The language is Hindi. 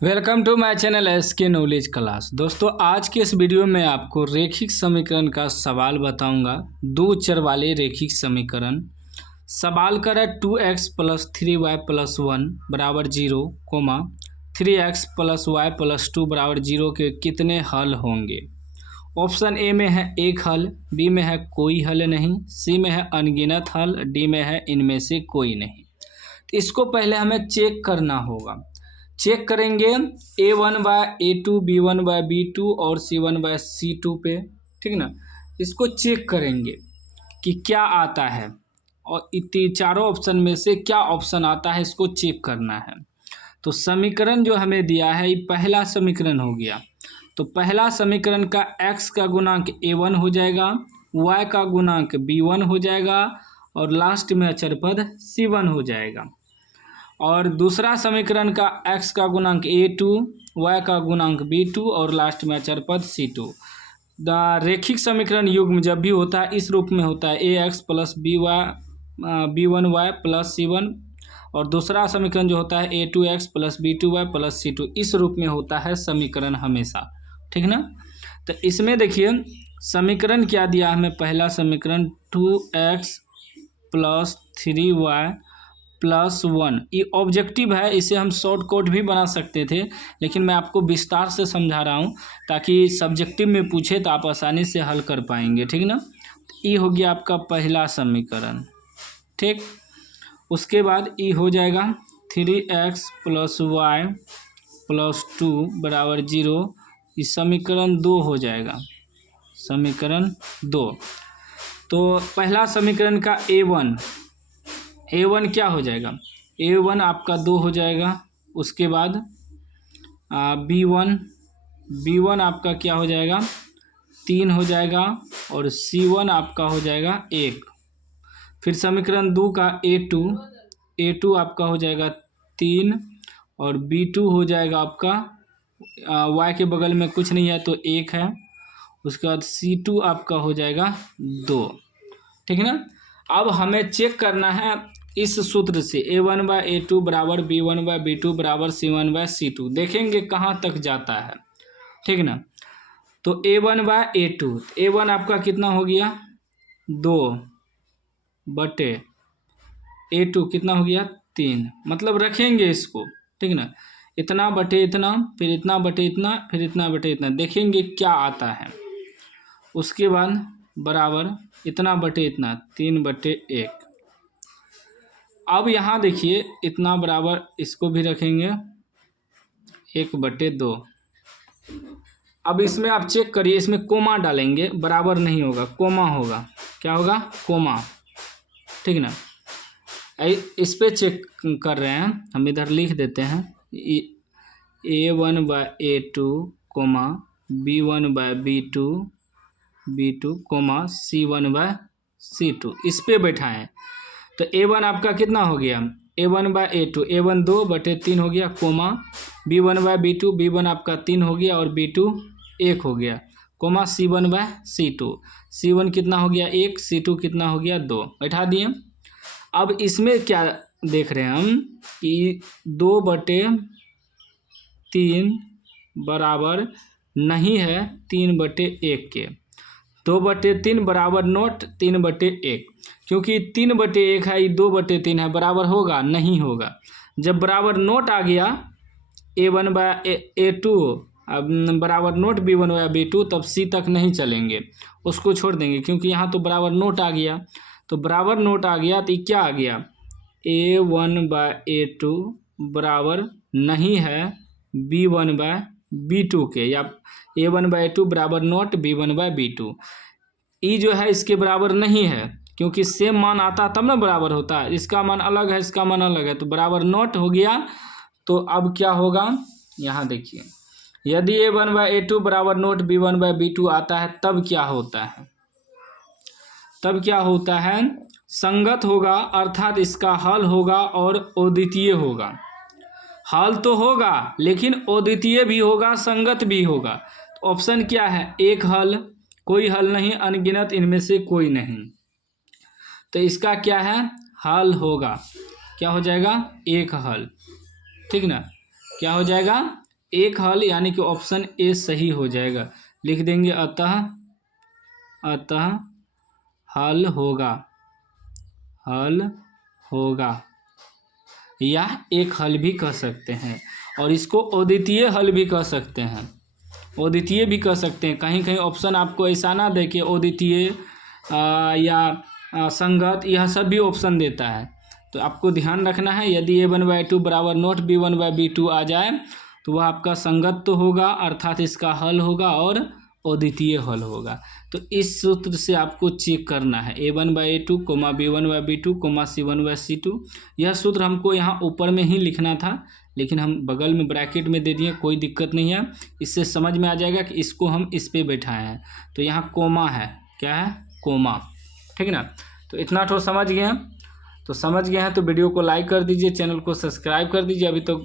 Welcome to my channel SK knowledge class. दोस्तों, आज के इस वीडियो में आपको रेखिक समीकरण का सवाल बताऊंगा। दो चर वाले रेखिक समीकरण। सवाल कर है 2x + 3y + 1 = 0, 3x + y + 2 = 0 के कितने हल होंगे। ऑप्शन ए में है एक हल, बी में है कोई हल नहीं, सी में है अनगिनत हल, डी में है इनमें से कोई नहीं। तो इसको पहले हमें चेक करना होगा। चेक करेंगे A1/A2, B1/B2 और C1/C2 पे, ठीक ना। इसको चेक करेंगे कि क्या आता है और चारों ऑप्शन में से क्या ऑप्शन आता है, इसको चेक करना है। तो समीकरण जो हमें दिया है ये पहला समीकरण हो गया। तो पहला समीकरण का x का गुणांक A1 हो जाएगा, y का गुणांक B1 हो जाएगा और लास्ट में अचर पद C1 हो जाएगा। और दूसरा समीकरण का x का गुणांक A2, y का गुणांक B2 और लास्ट में अचर पद C2। रेखिक समीकरण युग्म जब भी होता है इस रूप में होता है ax + b1y + c1, और दूसरा समीकरण जो होता है a2x + b2y + c2, इस रूप में होता है समीकरण हमेशा, ठीक ना। तो इसमें देखिए समीकरण क्या दिया हमें। पहला समीकरण 2x + 3y + 1, ये ऑब्जेक्टिव है, इसे हम शॉर्ट कोट भी बना सकते थे, लेकिन मैं आपको विस्तार से समझा रहा हूँ ताकि सब्जेक्टिव में पूछे तो आप आसानी से हल कर पाएंगे, ठीक ना। ये हो गया आपका पहला समीकरण, ठीक। उसके बाद ये हो जाएगा 3x + y + 2 = 0, ये समीकरण 2 हो जाएगा, समीकरण 2। तो पहला समीकरण का A1 क्या हो जाएगा, A1 आपका 2 हो जाएगा। उसके बाद B1 आपका क्या हो जाएगा, 3 हो जाएगा और C1 आपका हो जाएगा 1। फिर समीकरण 2 का A2 आपका हो जाएगा 3 और B2 हो जाएगा आपका y के बगल में कुछ नहीं है तो 1 है। उसके बाद C2 आपका हो जाएगा 2, ठीक है ना। अब हमें चेक करना है इस सूत्र से A1/A2 = B1/B2 = C1/C2। देखेंगे कहाँ तक जाता है, ठीक ना। तो A1/A2, A1 आपका कितना हो गया 2/A2 कितना हो गया 3, मतलब रखेंगे इसको, ठीक ना। इतना बटे इतना, फिर इतना बटे इतना, फिर इतना बटे इतना, देखेंगे क्या आता है। उसके बाद बराबर इतना बटे इतना 3/1। अब यहाँ देखिए इतना बराबर इसको भी रखेंगे 1/2। अब इसमें आप चेक करिए, इसमें कोमा डालेंगे, बराबर नहीं होगा, कोमा होगा। क्या होगा, कोमा, ठीक ना। इस पे चेक कर रहे हैं हम, इधर लिख देते हैं A1/A2, B1/B2, C1/C2, इस पे बैठाएं। तो A1 आपका कितना हो गया, A1/A2, A1 2/3 हो गया, B1/B2, B1 आपका 3 हो गया और B2 1 हो गया, C1/C2, C1 कितना हो गया 1, C2 कितना हो गया 2, बैठा दिए। अब इसमें क्या देख रहे हैं हम कि 2/3 बराबर नहीं है 3/1 के। 2/3 बराबर नोट 3/1, क्योंकि 3/1 है, ये 2/3 है, बराबर होगा नहीं होगा। जब बराबर नोट आ गया A1/A2 अब बराबर नोट B1/B2, तब C तक नहीं चलेंगे, उसको छोड़ देंगे, क्योंकि यहाँ तो बराबर नोट आ गया। तो बराबर नोट आ गया तो क्या आ गया, A1/A2 बराबर नहीं है B1/B2 के, या A1/A2 बराबर नोट B1/B2। ई जो है इसके बराबर नहीं है, क्योंकि सेम मान आता तब ना बराबर होता है। इसका मान अलग है, इसका मान अलग है, तो बराबर नोट हो गया। तो अब क्या होगा, यहाँ देखिए, यदि A1/A2 बराबर नोट B1/B2 आता है तब क्या होता है, तब क्या होता है, संगत होगा, अर्थात इसका हल होगा और अद्वितीय होगा। हल तो होगा लेकिन अद्वितीय भी होगा, संगत भी होगा। तो ऑप्शन क्या है, एक हल, कोई हल नहीं, अनगिनत, इनमें से कोई नहीं। तो इसका क्या है, हल होगा, क्या हो जाएगा, एक हल, ठीक ना। क्या हो जाएगा, एक हल यानी कि ऑप्शन ए सही हो जाएगा। लिख देंगे अतः हल होगा, हल होगा, या एक हल भी कह सकते हैं। और इसको अद्वितीय हल भी कह सकते हैं, अद्वितीय भी कह सकते हैं। कहीं कहीं ऑप्शन आपको ऐसा ना दे कि अद्वितीय या संगत, यह सब भी ऑप्शन देता है। तो आपको ध्यान रखना है, यदि a1/2 बराबर नॉट b1/b2 आ जाए तो वह आपका संगत तो होगा, अर्थात इसका हल होगा और अद्वितीय हल होगा। तो इस सूत्र से आपको चेक करना है a1/a2, b1/b2, c1/c2। यह सूत्र हमको यहाँ ऊपर में ही लिखना था, लेकिन हम बगल में ब्रैकेट में दे दिए, कोई दिक्कत नहीं है। इससे समझ में आ जाएगा कि इसको हम इस पे बैठाए हैं। तो यहाँ कोमा है, क्या है, कोमा, ठीक है ना। तो इतना तो समझ गए हैं। तो समझ गए हैं तो वीडियो को लाइक कर दीजिए, चैनल को सब्सक्राइब कर दीजिए अभी तो